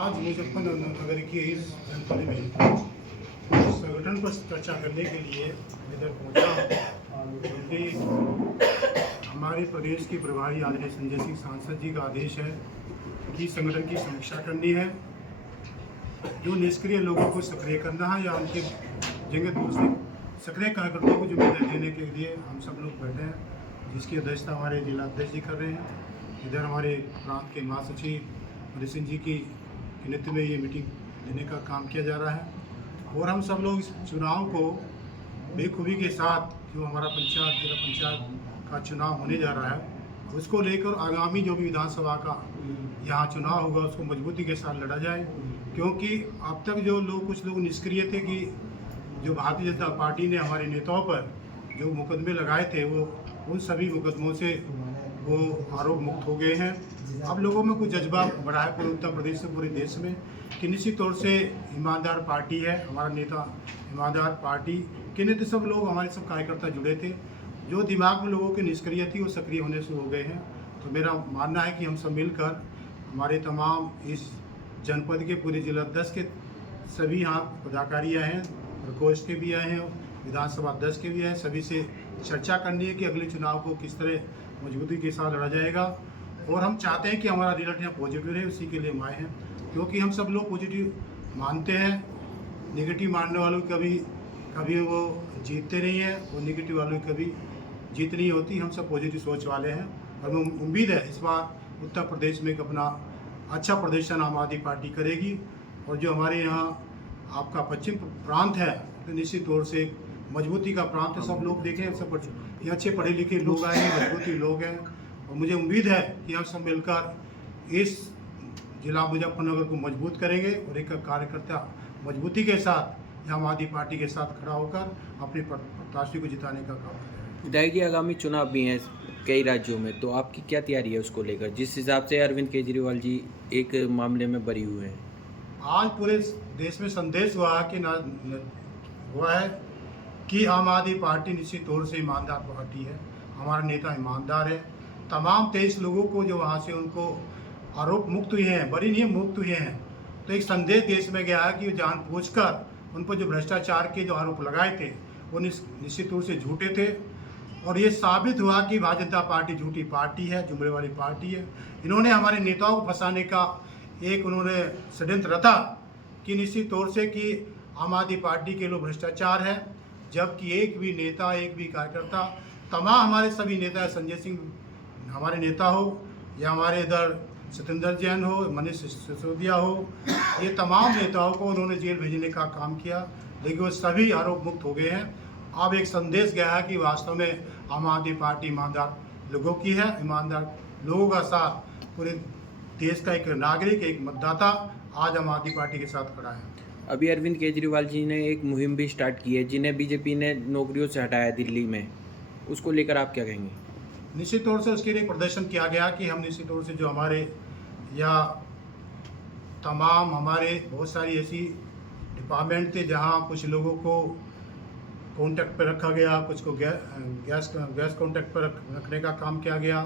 आज मुजफ्फरनगर के इस जनपद में संगठन पर चर्चा करने के लिए इधर पहुंचा क्योंकि हमारे प्रदेश के प्रभारी आदरणीय संजय सिंह सांसद जी का आदेश है कि संगठन की समीक्षा करनी है, जो निष्क्रिय लोगों को सक्रिय करना है या उनके जगह दूसरे सक्रिय कार्यकर्ताओं को जिम्मेदारी देने के लिए हम सब लोग बैठे हैं, जिसकी अध्यक्षता हमारे जिला अध्यक्ष जी कर रहे हैं। इधर हमारे प्रांत के महासचिव हरि सिंह जी की नेतृत्व में ये मीटिंग देने का काम किया जा रहा है और हम सब लोग इस चुनाव को बेखूबी के साथ, जो हमारा पंचायत जिला पंचायत का चुनाव होने जा रहा है, उसको लेकर आगामी जो भी विधानसभा का यहाँ चुनाव होगा उसको मजबूती के साथ लड़ा जाए। क्योंकि अब तक जो लोग कुछ लोग निष्क्रिय थे कि जो भारतीय जनता पार्टी ने हमारे नेताओं पर जो मुकदमे लगाए थे वो उन सभी मुकदमों से वो आरोप मुक्त हो गए हैं। अब लोगों में कुछ जज्बा बढ़ा है पूरे उत्तर प्रदेश से पूरे देश में कि निश्चित तौर से ईमानदार पार्टी है, हमारा नेता ईमानदार पार्टी के नेता सब लोग हमारे सब कार्यकर्ता जुड़े थे, जो दिमाग में लोगों की निष्क्रिय थी वो सक्रिय होने शुरू हो गए हैं। तो मेरा मानना है कि हम सब मिलकर हमारे तमाम इस जनपद के पूरे जिला अध्यक्ष के सभी यहाँ पदाधिकारी आए हैं, प्रकोष्ठ के भी आए हैं, विधानसभा अध्यक्ष के भी आए, सभी से चर्चा करनी है कि अगले चुनाव को किस तरह मजबूती के साथ लड़ा जाएगा। और हम चाहते हैं कि हमारा रिजल्ट यहाँ पॉजिटिव रहे, उसी के लिए हम आए हैं, क्योंकि हम सब लोग पॉजिटिव मानते हैं। नेगेटिव मानने वालों की कभी वो जीतते नहीं हैं और नेगेटिव वालों की कभी जीत नहीं होती। हम सब पॉजिटिव सोच वाले हैं और हमें उम्मीद है इस बार उत्तर प्रदेश में एक अपना अच्छा प्रदर्शन आम आदमी पार्टी करेगी। और जो हमारे यहाँ आपका पश्चिम प्रांत है तो निश्चित तौर से मजबूती का प्रांत है। सब लोग देखें, सब ये अच्छे पढ़े लिखे लोग आए हैं, मजबूती लोग हैं और मुझे उम्मीद है कि हम सब मिलकर इस जिला मुजफ्फरनगर को मजबूत करेंगे और एक कार्यकर्ता मजबूती के साथ आम आदमी पार्टी के साथ खड़ा होकर अपने प्रत्याशी को जिताने का काम करेंगे। विधायक जी, आगामी चुनाव भी हैं कई राज्यों में, तो आपकी क्या तैयारी है उसको लेकर, जिस हिसाब से अरविंद केजरीवाल जी एक मामले में बरी हुए हैं? आज पूरे देश में संदेश हुआ है कि आम आदमी पार्टी निश्चित तौर से ईमानदार पार्टी है, हमारा नेता ईमानदार है। तमाम 23 लोगों को जो वहाँ से उनको आरोप मुक्त हुए हैं, बरी नहीं मुक्त हुए हैं, तो एक संदेश देश में गया है कि जानबूझकर उन पर जो भ्रष्टाचार के जो आरोप लगाए थे वो निश्चित रूप से झूठे थे। और ये साबित हुआ कि भारतीय जनता पार्टी झूठी पार्टी है, जुमड़े वाली पार्टी है। इन्होंने हमारे नेताओं को फंसाने का एक उन्होंने षड्यंत्र रचा कि निश्चित तौर से कि आम आदमी पार्टी के लोग भ्रष्टाचार है, जबकि एक भी नेता, एक भी कार्यकर्ता, तमाम हमारे सभी नेता, संजय सिंह हमारे नेता हो या हमारे इधर सत्येंद्र जैन हो, मनीष सिसोदिया हो, ये तमाम नेताओं को उन्होंने जेल भेजने का काम किया, लेकिन वो सभी आरोप मुक्त हो गए हैं। अब एक संदेश गया है कि वास्तव में आम आदमी पार्टी ईमानदार लोगों की है, ईमानदार लोगों का साथ पूरे देश का एक नागरिक, एक मतदाता आज आम आदमी पार्टी के साथ खड़ा है। अभी अरविंद केजरीवाल जी ने एक मुहिम भी स्टार्ट की है, जिन्हें बीजेपी ने नौकरियों से हटाया दिल्ली में, उसको लेकर आप क्या कहेंगे? निश्चित तौर से उसके लिए प्रदर्शन किया गया कि हम निश्चित तौर से जो हमारे या तमाम हमारे बहुत सारी ऐसी डिपार्टमेंट थे जहां कुछ लोगों को कॉन्टैक्ट पर रखा गया, कुछ को गैस कॉन्टैक्ट पर रखने का काम किया गया,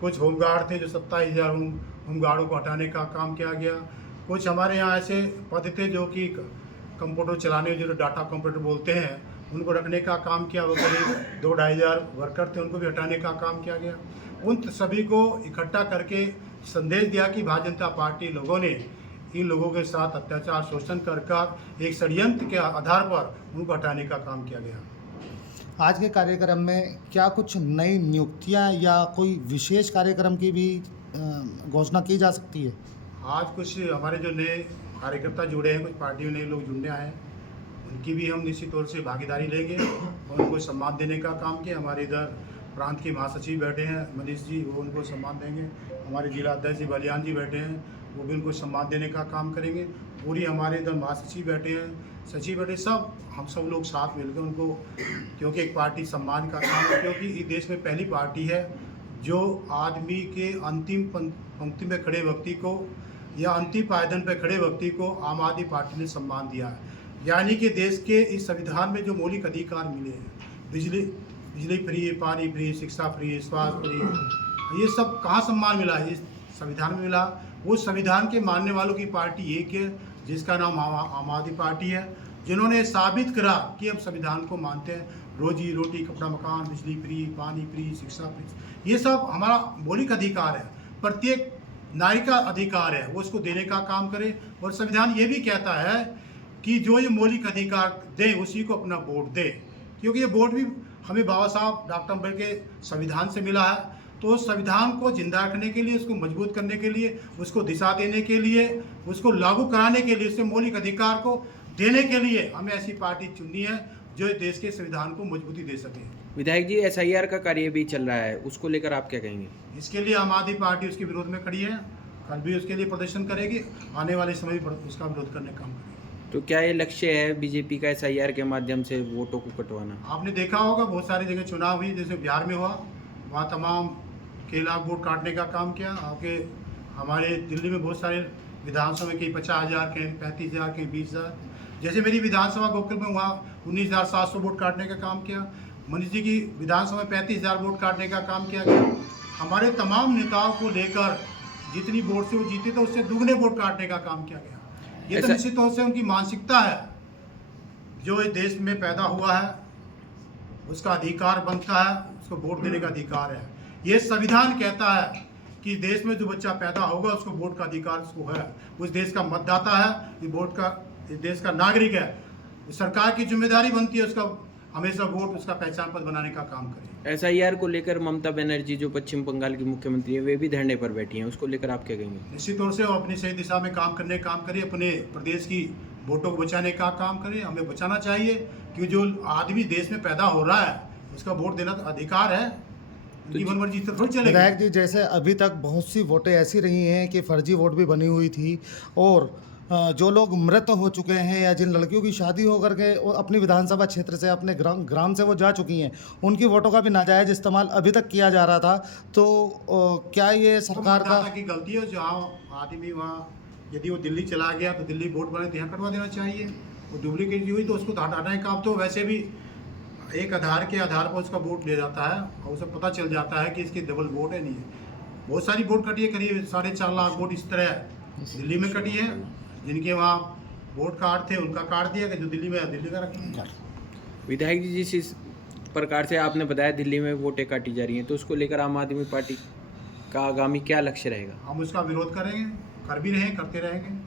कुछ होमगार्ड थे जो 27,000 होमगार्डों को हटाने का काम किया गया, कुछ हमारे यहाँ ऐसे पद थे जो कि कंप्यूटर चलाने, जो डाटा कंप्यूटर बोलते हैं, उनको रखने का काम किया। वो करीब 2-2,500 वर्कर थे, उनको भी हटाने का काम किया गया। उन सभी को इकट्ठा करके संदेश दिया कि भारतीय जनता पार्टी लोगों ने इन लोगों के साथ अत्याचार शोषण कर एक षड्यंत्र के आधार पर उनको हटाने का काम किया गया। आज के कार्यक्रम में क्या कुछ नई नियुक्तियां या कोई विशेष कार्यक्रम की भी घोषणा की जा सकती है? आज कुछ हमारे जो नए कार्यकर्ता जुड़े हैं, कुछ पार्टियों नए लोग जुड़ने आए हैं, उनकी भी हम निश्चित तौर से भागीदारी लेंगे और उनको सम्मान देने का काम किया। हमारे इधर प्रांत के महासचिव बैठे हैं मनीष जी, वो उनको सम्मान देंगे। हमारे जिला अध्यक्ष जी बलियान जी बैठे हैं, वो भी उनको सम्मान देने का काम करेंगे। पूरी हमारे इधर महासचिव बैठे हैं, सचिव बैठे, सब हम सब लोग साथ मिलकर उनको, क्योंकि एक पार्टी सम्मान का काम है, क्योंकि इस देश में पहली पार्टी है जो आदमी के अंतिम पंक्ति में खड़े व्यक्ति को या अंतिम पायदान पर खड़े व्यक्ति को आम आदमी पार्टी ने सम्मान दिया है। यानी कि देश के इस संविधान में जो मौलिक अधिकार मिले हैं, बिजली फ्री, पानी फ्री, शिक्षा फ्री, स्वास्थ्य फ्री, ये सब कहाँ सम्मान मिला है? इस संविधान में मिला। वो संविधान के मानने वालों की पार्टी एक है, जिसका नाम आम आदमी पार्टी है, जिन्होंने साबित करा कि हम संविधान को मानते हैं। रोजी रोटी, कपड़ा मकान, बिजली फ्री, पानी फ्री, शिक्षा फ्री, ये सब हमारा मौलिक अधिकार है, प्रत्येक नारी का अधिकार है, वो उसको देने का काम करे। और संविधान ये भी कहता है कि जो ये मौलिक अधिकार दे उसी को अपना वोट दे, क्योंकि ये वोट भी हमें बाबा साहब डॉक्टर अम्बेडकर के संविधान से मिला है। तो उस संविधान को जिंदा रखने के लिए, उसको मजबूत करने के लिए, उसको दिशा देने के लिए, उसको लागू कराने के लिए, उसके मौलिक अधिकार को देने के लिए हमें ऐसी पार्टी चुननी है जो देश के संविधान को मजबूती दे सके। विधायक जी, SIR का कार्य भी चल रहा है, उसको लेकर आप क्या कहेंगे? इसके लिए आम आदमी पार्टी उसके विरोध में खड़ी है, कल भी उसके लिए प्रदर्शन करेगी, आने वाले समय में उसका विरोध करने का काम करेगी। तो क्या ये लक्ष्य है बीजेपी का SIR के माध्यम से वोटों को कटवाना? आपने देखा होगा बहुत सारी जगह चुनाव हुई, जैसे बिहार में हुआ, वहाँ तमाम के लाख वोट काटने का काम किया। आपके हमारे दिल्ली में बहुत सारे विधानसभा में कहीं 50,000, कहीं 35,000, कहीं 20,000। जैसे मेरी विधानसभा गोकुल में वहाँ 19,700 वोट काटने का काम किया। मनीष जी की विधानसभा में 35,000 वोट काटने का काम किया गया। हमारे तमाम नेताओं को लेकर जितनी वोट से वो जीते थे उससे दुगने वोट काटने का काम किया गया। ये तो निश्चित तौर से उनकी मानसिकता है। जो इस देश में पैदा हुआ है उसका अधिकार बनता है, उसको वोट देने का अधिकार है। ये संविधान कहता है कि देश में जो बच्चा पैदा होगा उसको वोट का अधिकार उसको है, उस देश का मतदाता है, ये वोट का इस देश का नागरिक है। सरकार की जिम्मेदारी बनती है उसका हमेशा वोट उसका पहचान पत्र बनाने का काम करे। SIR को लेकर ममता बनर्जी जो पश्चिम बंगाल की मुख्यमंत्री है वे भी धरने पर बैठी हैं, उसको लेकर आप क्या कहेंगे? निश्चित तौर से वो अपनी सही दिशा में काम करने का काम करे, अपने प्रदेश की वोटों को बचाने का काम करे। हमें बचाना चाहिए कि जो आदमी देश में पैदा हो रहा है उसका वोट देना तो अधिकार है, जीवन भर जीत थोड़ी चलेगी। विधायक जी, जैसे अभी तक बहुत सी वोटें ऐसी रही हैं कि फर्जी वोट भी बनी हुई थी, और जो लोग मृत हो चुके हैं या जिन लड़कियों की शादी होकर के वो अपनी विधानसभा क्षेत्र से अपने ग्राम से वो जा चुकी हैं, उनकी वोटों का भी नाजायज इस्तेमाल अभी तक किया जा रहा था। तो क्या ये सरकार का की गलती है? जहाँ आदमी वहाँ यदि वो दिल्ली चला गया तो दिल्ली वोट बने तो यहाँ करवा देना चाहिए। वो डुप्लीकेट हुई तो उसको हटाने का, अब तो वैसे भी एक आधार के आधार पर उसका वोट लिया जाता है और उसे पता चल जाता है कि इसकी डबल वोट है नहीं है। बहुत सारी वोट कटी है, करीब 4.5 लाख वोट इस तरह दिल्ली में कटी है। जिनके वहाँ वोट कार्ड थे उनका काट दिया कि जो दिल्ली में दिल्ली का रखेंगे। विधायक जी, जिस प्रकार से आपने बताया दिल्ली में वोटें काटी जा रही हैं, तो उसको लेकर आम आदमी पार्टी का आगामी क्या लक्ष्य रहेगा? हम उसका विरोध करेंगे, कर भी रहे हैं, करते रहेंगे।